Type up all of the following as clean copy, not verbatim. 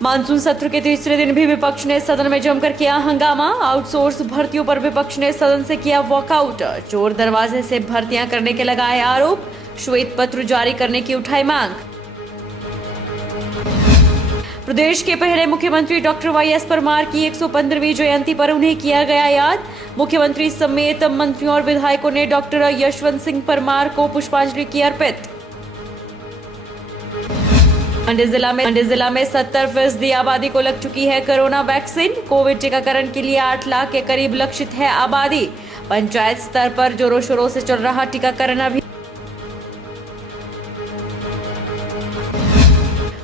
Monsoon सत्र के तीसरे दिन भी विपक्ष ने सदन में जमकर किया हंगामा। आउटसोर्स भर्तियों पर विपक्ष ने सदन से किया वॉकआउट। चोर दरवाजे से भर्तियां करने के लगाए आरोप। श्वेत पत्र जारी करने की उठाई मांग। प्रदेश के पहले मुख्यमंत्री डॉक्टर वाईएस परमार की 115वीं जयंती पर उन्हें किया गया याद। मुख्यमंत्री समेत मंत्रियों और विधायकों ने डॉक्टर यशवंत सिंह परमार को पुष्पांजलि की अर्पित। मंडी जिला में 70% आबादी को लग चुकी है कोरोना वैक्सीन। कोविड टीकाकरण के लिए 8 लाख के करीब लक्षित है आबादी। पंचायत स्तर पर जोरों शोरों से चल रहा टीकाकरण अभियान।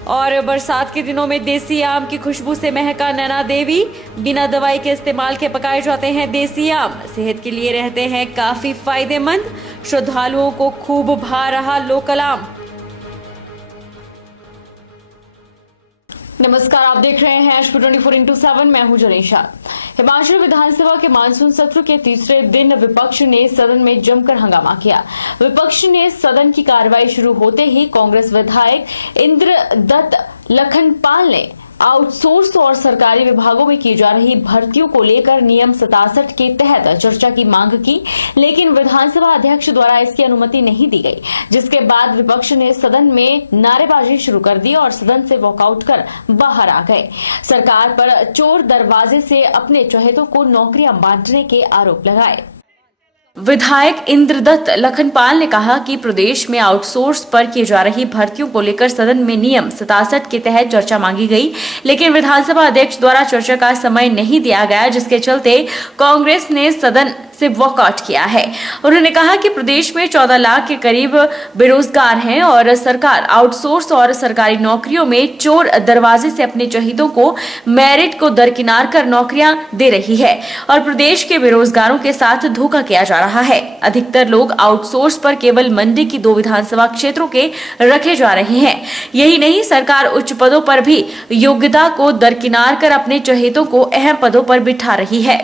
और बरसात के दिनों में देसी आम की खुशबू से महका नैना देवी। बिना दवाई के इस्तेमाल के पकाए जाते हैं देसी आम। सेहत के लिए रहते हैं काफी फायदेमंद। श्रद्धालुओं को खूब भा रहा लोकल आम। नमस्कार, आप देख रहे हैं एचपी 24x7। मैं हूं जनीशा। हिमाचल विधानसभा के मानसून सत्र के तीसरे दिन विपक्ष ने सदन में जमकर हंगामा किया। विपक्ष ने सदन की कार्रवाई शुरू होते ही कांग्रेस विधायक इंद्रदत्त लखनपाल ने आउटसोर्स और सरकारी विभागों में की जा रही भर्तियों को लेकर नियम 67 के तहत चर्चा की मांग की, लेकिन विधानसभा अध्यक्ष द्वारा इसकी अनुमति नहीं दी गई, जिसके बाद विपक्ष ने सदन में नारेबाजी शुरू कर दी और सदन से वॉकआउट कर बाहर आ गए। सरकार पर चोर दरवाजे से अपने चहेतों को नौकरियां बांटने के आरोप लगाए। विधायक इंद्रदत्त लखनपाल ने कहा कि प्रदेश में आउटसोर्स पर की जा रही भर्तियों को लेकर सदन में नियम 67 के तहत चर्चा मांगी गई, लेकिन विधानसभा अध्यक्ष द्वारा चर्चा का समय नहीं दिया गया, जिसके चलते कांग्रेस ने सदन से वॉकआउट किया है। उन्होंने कहा कि प्रदेश में 14 लाख के करीब बेरोजगार हैं और सरकार आउटसोर्स और सरकारी नौकरियों में चोर दरवाजे से अपने चहेतों को मेरिट को दरकिनार कर नौकरियां दे रही है और प्रदेश के बेरोजगारों के साथ धोखा किया जा रहा है। अधिकतर लोग आउटसोर्स पर केवल मंडी की 2 विधानसभा क्षेत्रों के रखे जा रहे हैं। यही नहीं, सरकार उच्च पदों पर भी योग्यता को दरकिनार कर अपने चहेतों को अहम पदों पर बिठा रही है।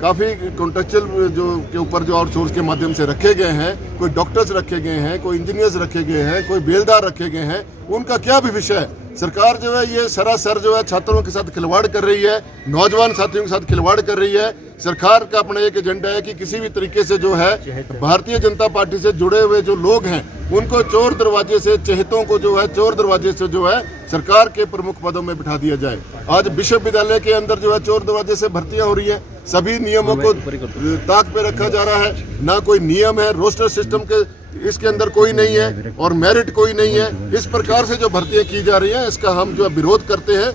काफ़ी कॉन्ट्रेक्चुअल जो के ऊपर जो आउटसोर्स के माध्यम से रखे गए हैं, कोई डॉक्टर्स रखे गए हैं, कोई इंजीनियर्स रखे गए हैं, कोई बेलदार रखे गए हैं, उनका क्या भविष्य है? सरकार जो है ये सरासर जो है छात्रों के साथ खिलवाड़ कर रही है, नौजवान साथियों के साथ खिलवाड़ कर रही है। सरकार का अपना एक एजेंडा है कि किसी भी तरीके से जो है भारतीय जनता पार्टी से जुड़े हुए जो लोग हैं उनको चोर दरवाजे से, चहेतों को जो है चोर दरवाजे से जो है सरकार के प्रमुख पदों में बिठा दिया जाए। आज विश्वविद्यालय के अंदर जो है चोर दरवाजे से भर्तियां हो रही है। सभी नियमों को ताक पे रखा जा रहा है। ना कोई नियम है, रोस्टर सिस्टम के इसके अंदर कोई नहीं है और मेरिट कोई नहीं है। इस प्रकार से जो भर्तियां की जा रही हैं इसका हम जो विरोध करते हैं।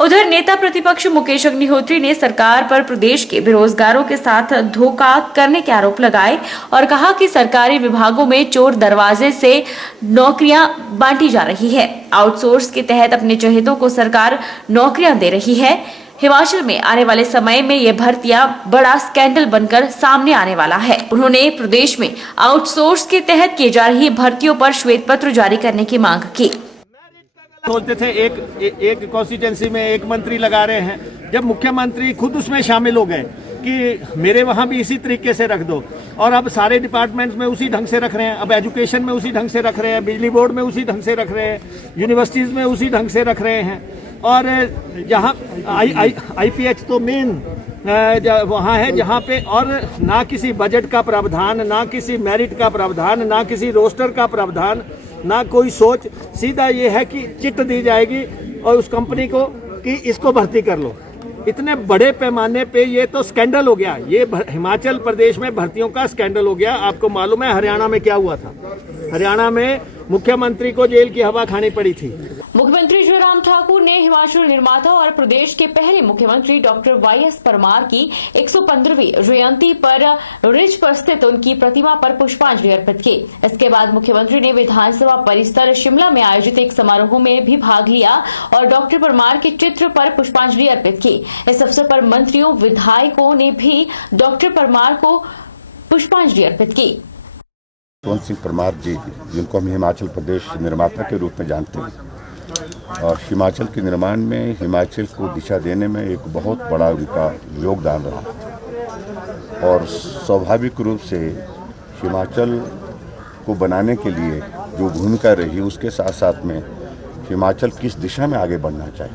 उधर नेता प्रतिपक्ष मुकेश अग्निहोत्री ने सरकार पर प्रदेश के बेरोजगारों के साथ धोखा करने के आरोप लगाए और कहा कि सरकारी विभागों में चोर दरवाजे से नौकरियां बांटी जा रही है। आउटसोर्स के तहत अपने चहेतों को सरकार नौकरियां दे रही है। हिमाचल में आने वाले समय में ये भर्तियां बड़ा स्कैंडल बनकर सामने आने वाला है। उन्होंने प्रदेश में आउटसोर्स के तहत की जा रही भर्तियों पर श्वेत पत्र जारी करने की मांग की। सोचते थे एक कॉन्स्टिट्यूंसी में एक मंत्री लगा रहे हैं, जब मुख्यमंत्री खुद उसमें शामिल हो गए कि मेरे वहाँ भी इसी तरीके से रख दो, और अब सारे डिपार्टमेंट्स में उसी ढंग से रख रहे हैं। अब एजुकेशन में उसी ढंग से रख रहे हैं, बिजली बोर्ड में उसी ढंग से रख रहे हैं, यूनिवर्सिटीज़ में उसी ढंग से रख रहे हैं। और जहाँ IPH तो मेन वहाँ है जहाँ पे और ना किसी बजट का प्रावधान, ना किसी मेरिट का प्रावधान, ना किसी रोस्टर का प्रावधान, ना कोई सोच। सीधा ये है कि चिट दी जाएगी और उस कंपनी को कि इसको भर्ती कर लो। इतने बड़े पैमाने पे ये तो स्कैंडल हो गया। ये हिमाचल प्रदेश में भर्तियों का स्कैंडल हो गया। आपको मालूम है हरियाणा में क्या हुआ था? हरियाणा में मुख्यमंत्री को जेल की हवा खानी पड़ी थी। मुख्यमंत्री जयराम ठाकुर ने हिमाचल निर्माता और प्रदेश के पहले मुख्यमंत्री डॉक्टर वाईएस परमार की 115वीं जयंती पर रिज पर स्थित उनकी प्रतिमा पर पुष्पांजलि अर्पित की। इसके बाद मुख्यमंत्री ने विधानसभा परिसर शिमला में आयोजित एक समारोह में भी भाग लिया और डॉक्टर परमार के चित्र पर पुष्पांजलि अर्पित की। इस अवसर पर मंत्रियों, विधायकों ने भी डॉक्टर परमार को पुष्पांजलि अर्पित की। यशवंत सिंह परमार जी, जिनको हम हिमाचल प्रदेश निर्माता के रूप में जानते हैं, और हिमाचल के निर्माण में, हिमाचल को दिशा देने में एक बहुत बड़ा उनका योगदान रहा। और स्वाभाविक रूप से हिमाचल को बनाने के लिए जो भूमिका रही, उसके साथ साथ में हिमाचल किस दिशा में आगे बढ़ना चाहिए,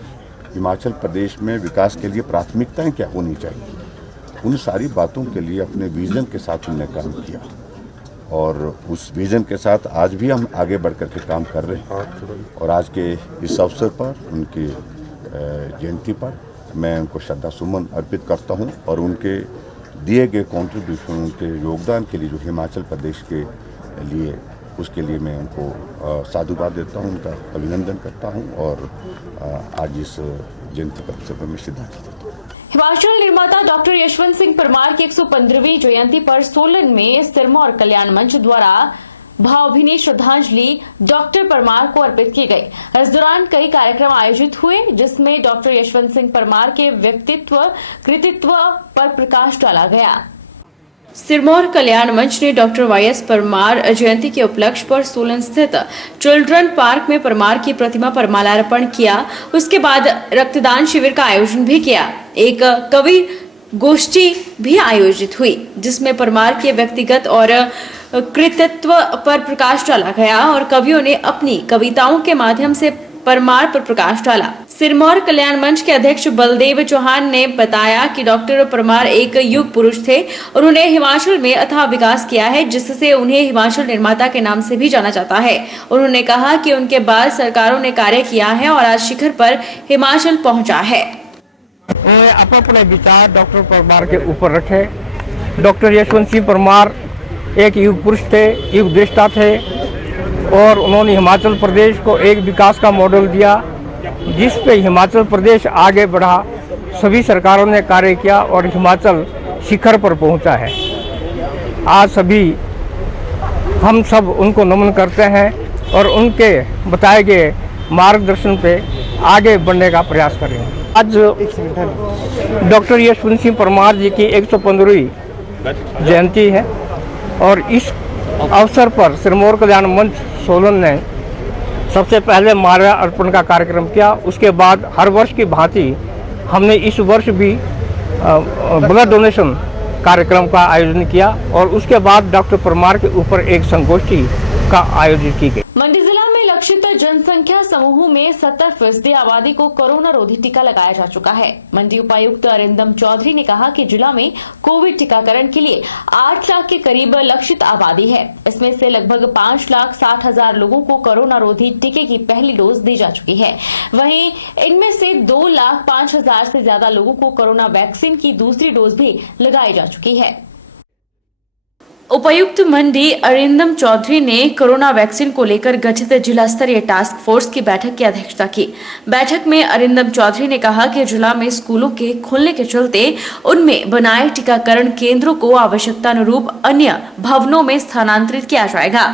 हिमाचल प्रदेश में विकास के लिए प्राथमिकताएं क्या होनी चाहिए, उन सारी बातों के लिए अपने विजन के साथ उन्होंने काम किया और उस विजन के साथ आज भी हम आगे बढ़ कर के काम कर रहे हैं। और आज के इस अवसर पर उनकी जयंती पर मैं उनको श्रद्धा सुमन अर्पित करता हूं और उनके दिए गए कॉन्ट्रीब्यूशन, उनके योगदान के लिए जो हिमाचल प्रदेश के लिए, उसके लिए मैं उनको साधुवाद देता हूं, उनका अभिनंदन करता हूं और आज इस जयंती के अवसर पर मैं श्रद्धांजलि देता हूं। हिमाचल निर्माता डॉक्टर यशवंत सिंह परमार की 115वीं जयंती पर सोलन में सिरमौर कल्याण मंच द्वारा भावभीनी श्रद्धांजलि डॉक्टर परमार को अर्पित की गई। इस दौरान कई कार्यक्रम आयोजित हुए जिसमें डॉक्टर यशवंत सिंह परमार के व्यक्तित्व कृतित्व पर प्रकाश डाला गया। सिरमौर कल्याण मंच ने डॉक्टर वाईएस परमार जयंती के उपलक्ष्य पर सोलन स्थित चिल्ड्रन पार्क में परमार की प्रतिमा पर माल्यार्पण किया। उसके बाद रक्तदान शिविर का आयोजन भी किया। एक कवि गोष्ठी भी आयोजित हुई जिसमें परमार के व्यक्तिगत और कृतित्व पर प्रकाश डाला गया और कवियों ने अपनी कविताओं के माध्यम से परमार पर प्रकाश डाला। सिरमौर कल्याण मंच के अध्यक्ष बलदेव चौहान ने बताया कि डॉक्टर परमार एक युग पुरुष थे। उन्होंने हिमाचल में अथाह विकास किया है जिससे उन्हें हिमाचल निर्माता के नाम से भी जाना जाता है। उन्होंने कहा कि उनके बाद सरकारों ने कार्य किया है और आज शिखर पर हिमाचल पहुंचा है। उन्होंने अपने विचार डॉक्टर परमार के ऊपर रखे। डॉक्टर यशवंत सिंह परमार एक युग पुरुष थे, युग दृष्टा थे और उन्होंने हिमाचल प्रदेश को एक विकास का मॉडल दिया जिस पे हिमाचल प्रदेश आगे बढ़ा। सभी सरकारों ने कार्य किया और हिमाचल शिखर पर पहुंचा है। आज सभी हम सब उनको नमन करते हैं और उनके बताए गए मार्गदर्शन पे आगे बढ़ने का प्रयास करेंगे। आज डॉक्टर यशवंत सिंह परमार जी की 115वीं जयंती है और इस अवसर पर सिरमौर कल्याण मंच सोलन ने सबसे पहले माल्या अर्पण का कार्यक्रम किया। उसके बाद हर वर्ष की भांति हमने इस वर्ष भी ब्लड डोनेशन कार्यक्रम का आयोजन किया और उसके बाद डॉक्टर परमार के ऊपर एक संगोष्ठी का आयोजन की गई। मंडी जिला में लक्षित जनसंख्या समूह में 70% आबादी को कोरोना रोधी टीका लगाया जा चुका है। मंडी उपायुक्त अरिंदम चौधरी ने कहा कि जिला में कोविड टीकाकरण के लिए 8 लाख के करीब लक्षित आबादी है। इसमें से लगभग 5,60,000 लोगों को कोरोना रोधी टीके की पहली डोज दी जा चुकी है। वहीं इनमें से 2,05,000 से ज्यादा लोगों को कोरोना वैक्सीन की दूसरी डोज भी लगाई जा चुकी है। उपायुक्त मंडी अरिंदम चौधरी ने कोरोना वैक्सीन को लेकर गठित जिला स्तरीय टास्क फोर्स की बैठक की अध्यक्षता की। बैठक में अरिंदम चौधरी ने कहा कि जिला में स्कूलों के खुलने के चलते उनमें बनाए टीकाकरण केंद्रों को आवश्यकता अनुरूप अन्य भवनों में स्थानांतरित किया जाएगा।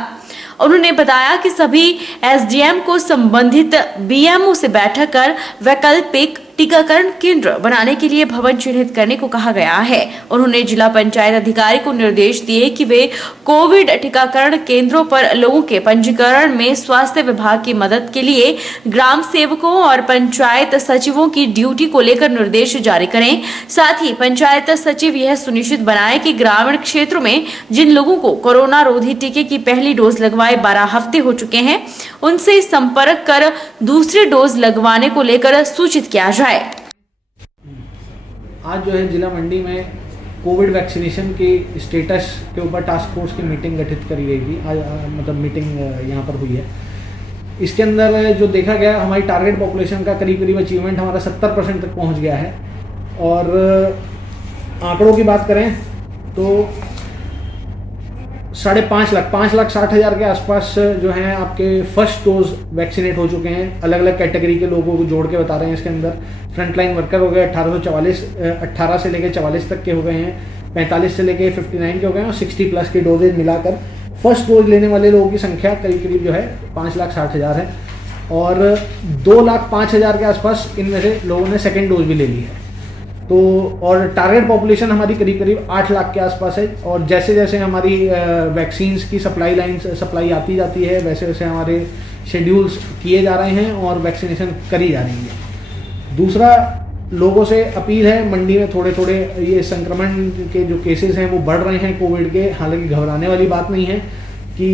उन्होंने बताया कि सभी एसडीएम को संबंधित बीएमओ से बैठक कर वैकल्पिक टीकाकरण केंद्र बनाने के लिए भवन चिन्हित करने को कहा गया है। उन्होंने जिला पंचायत अधिकारी को निर्देश दिए कि वे कोविड टीकाकरण केंद्रों पर लोगों के पंजीकरण में स्वास्थ्य विभाग की मदद के लिए ग्राम सेवकों और पंचायत सचिवों की ड्यूटी को लेकर निर्देश जारी करें। साथ ही पंचायत सचिव यह सुनिश्चित बनाए कि ग्रामीण क्षेत्रों में जिन लोगों को कोरोना रोधी टीके की पहली डोज लगवाए 12 हफ्ते हो चुके हैं उनसे संपर्क कर दूसरी डोज लगवाने को लेकर सूचित किया जाए। आज जो है जिला मंडी में कोविड वैक्सीनेशन के स्टेटस के ऊपर टास्क फोर्स की मीटिंग गठित करी गई थी। आज मतलब मीटिंग यहाँ पर हुई है। इसके अंदर जो देखा गया हमारी टारगेट पॉपुलेशन का करीब अचीवमेंट हमारा 70% तक पहुँच गया है। और आंकड़ों की बात करें तो 5,60,000 के आसपास जो हैं आपके फर्स्ट डोज वैक्सीनेट हो चुके हैं। अलग अलग कैटेगरी के लोगों को जोड़ के बता रहे हैं। इसके अंदर फ्रंटलाइन वर्कर हो गए 18 से लेकर 44 तक के हो गए हैं, 45 से लेकर 59 के हो गए हैं और 60 प्लस की डोजेज मिलाकर फर्स्ट डोज लेने वाले लोगों की संख्या करीब जो है 5,60,000 है। और 2,05,000 के आसपास इनमें से लोगों ने सेकेंड डोज भी ले ली है। तो और टारगेट पॉपुलेशन हमारी करीब 8 लाख के आसपास है। और जैसे जैसे हमारी वैक्सीन्स की सप्लाई आती जाती है वैसे वैसे हमारे शेड्यूल्स किए जा रहे हैं और वैक्सीनेशन करी जा रही है। दूसरा, लोगों से अपील है, मंडी में थोड़े ये संक्रमण के जो केसेस हैं वो बढ़ रहे हैं कोविड के। हालांकि घबराने वाली बात नहीं है। कि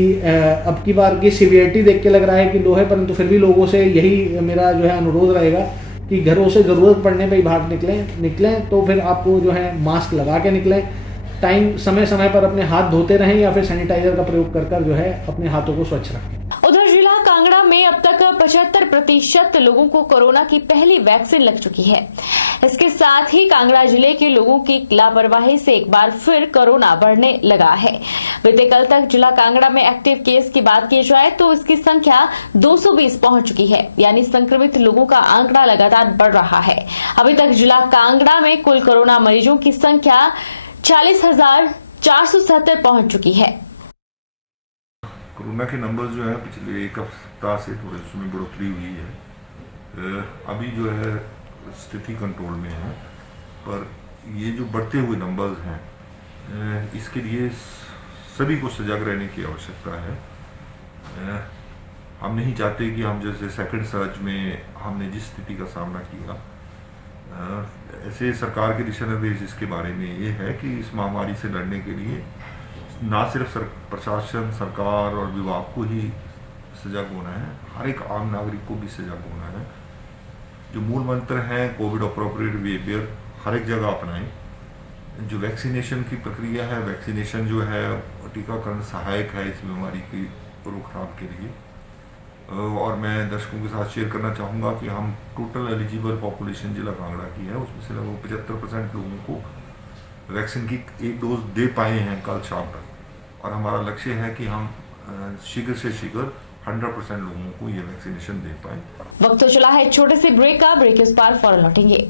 अब की बार की सीवियरिटी देख के लग रहा है कि लो है, परंतु फिर भी लोगों से यही मेरा जो है अनुरोध रहेगा कि घरों से ज़रूरत पड़ने पे ही बाहर निकलें तो फिर आपको जो है मास्क लगा के निकलें, समय समय पर अपने हाथ धोते रहें या फिर सैनिटाइजर का प्रयोग कर जो है अपने हाथों को स्वच्छ रखें। उधर जिला कांगड़ा में अब तक 75% लोगों को कोरोना की पहली वैक्सीन लग चुकी है। इसके साथ ही कांगड़ा जिले के लोगों की लापरवाही से एक बार फिर कोरोना बढ़ने लगा है। बीते कल तक जिला कांगड़ा में एक्टिव केस की बात की जाए तो इसकी संख्या 220 पहुंच चुकी है, यानी संक्रमित लोगों का आंकड़ा लगातार बढ़ रहा है। अभी तक जिला कांगड़ा में कुल कोरोना मरीजों की संख्या 40,470 पहुंच चुकी है। कोरोना के नंबर्स जो है पिछले एक हफ्ता से थोड़े उसमें बढ़ोतरी हुई है। अभी जो है स्थिति कंट्रोल में है, पर ये जो बढ़ते हुए नंबर्स हैं इसके लिए सभी को सजग रहने की आवश्यकता है। हम नहीं चाहते कि हम जैसे सेकंड सर्ज में हमने जिस स्थिति का सामना किया, ऐसे सरकार के दिशा निर्देश इसके बारे में ये है कि इस महामारी से लड़ने के लिए ना सिर्फ प्रशासन, सरकार और विभाग को ही सजग होना है, हर एक आम नागरिक को भी सजग होना है। जो मूल मंत्र हैं कोविड अप्रोप्रिएट बिहेवियर हर एक जगह अपनाएं। जो वैक्सीनेशन की प्रक्रिया है, वैक्सीनेशन जो है टीकाकरण सहायक है इस बीमारी की रोकथाम के लिए। और मैं दर्शकों के साथ शेयर करना चाहूँगा कि हम टोटल एलिजिबल पॉपुलेशन जिला कांगड़ा की है, उसमें से लगभग 75% लोगों को वैक्सीन की एक डोज दे पाए हैं कल शाम तक, और हमारा लक्ष्य है कि हम शीघ्र से शीघ्र 100% लोगों को ये वैक्सीनेशन दे पाए। वक्त तो चला है छोटे से ब्रेक का, ब्रेक के उस पार फौरन लौटेंगे।